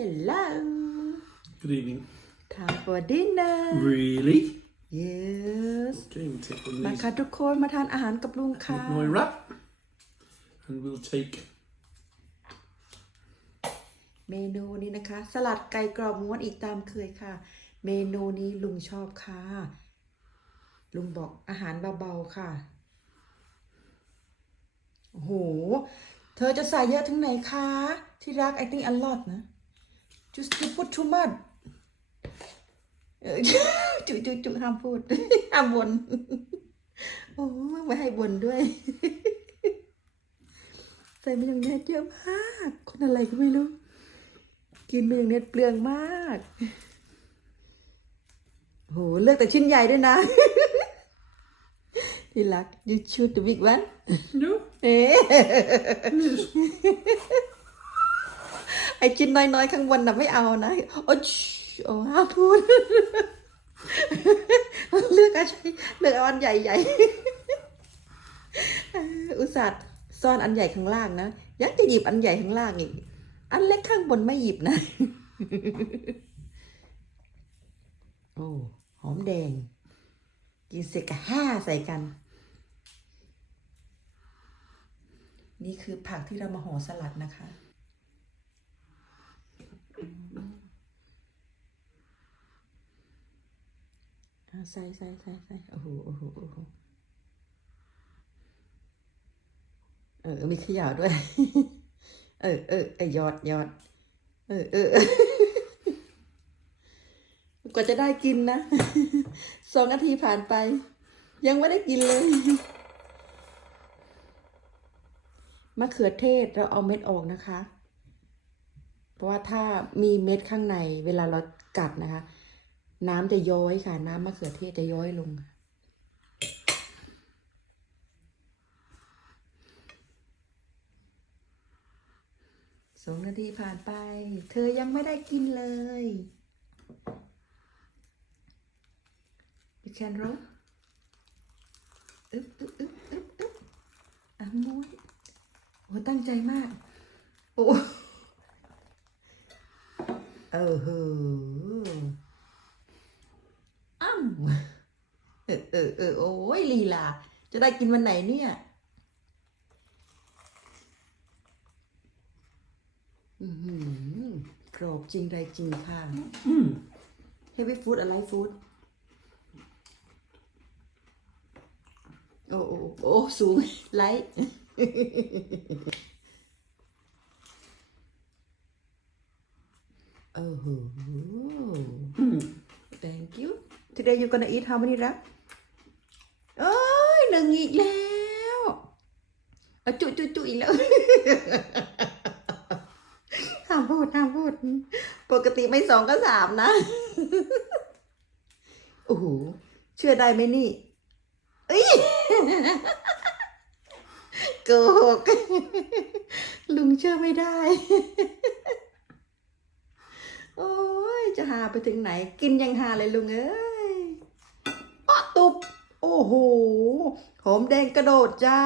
Hello. Good evening. Time for dinner. Really? Yes. Okay, we'll take one มา of ค่ะ these ทุกคนมาทานอาหารกับลุงค่ะ with my wrap. And we'll take เมนูนี้นะคะ สลัดไก่กรอบม้วนอีกตามเคยค่ะ เมนูนี้ลุงชอบค่ะ ลุงบอกอาหารเบาๆค่ะ โอ้โห เธอจะใส่เยอะถึงไหนคะ ที่รัก I think a lot นะ just you put too much เออจุจุจุห้ามพูดห้ามบนโอ้ไม่ให้บนด้วย ใส่มายองเนสเยอะมาก คนอะไรก็ไม่รู้ กินมายองเนสเปลืองมากโหเลือกแต่ชิ้นใหญ่ด้วยนะที่รัก you shoot the big one no. เอ๊ะ ไอชิ้นน้อยๆ ข้างบนน่ะไม่เอานะ โอ้ชโอ้ห้าพูด เลือกอะไรเลือกเอาอันใหญ่ๆ อุตส่าห์ซ่อนอันใหญ่ข้างล่างนะ ยังจะหยิบอันใหญ่ข้างล่างอีก อันเล็กข้างบนไม่หยิบนะ โอ้ หอมแดง กินเสร็จก็ห้าใส่กันนี่คือผักที่เรามาห่อสลัดนะคะ ใส่ใส่ใส่ใส่โอ้โหโอ้โหโอ้โหเออ มีขย่าด้วย เออเออเออยอดยอด เออเออกว่าจะได้กินนะสองนาทีผ่านไป ยังไม่ได้กินเลยมะเขือเทศเราเอาเม็ดออกนะคะ เพราะว่าถ้ามีเม็ดข้างในเวลาเรากัดนะคะ น้ำจะย้อยค่ะ น้ำมะเขือเทศจะย้อยลง สองนาทีผ่านไป เธอยังไม่ได้กินเลย you can roll อึ๊บอึ๊บอึ๊บอึ๊บอึ๊บอะม้วนโอ้ตั้งใจมาก โอ้เออเฮ้อ เออเออเออโอ้ยลีลา จะได้กินวันไหนเนี่ยอือกรอบจริงไรจริงค่ะเฮฟวี่ฟู้ดอะไรฟู้ดโอ้โอ้โอ้สูงไลท์โอ้โห today you gonna eat how many wrap เอ้ยหนึ่งอีกแล้วเอาจุจุจุอีกแล้วห้ามพูดห้ามพูด ปกติไม่สองก็สามนะ โอ้โห เชื่อได้ไหมนี่เอ้ยโกหกลุงเชื่อไม่ได้ โอ้ย จะหาไปถึงไหน กินยังหาเลยลุงเอ้ยปะ โห หอมแดงกระโดดจ้า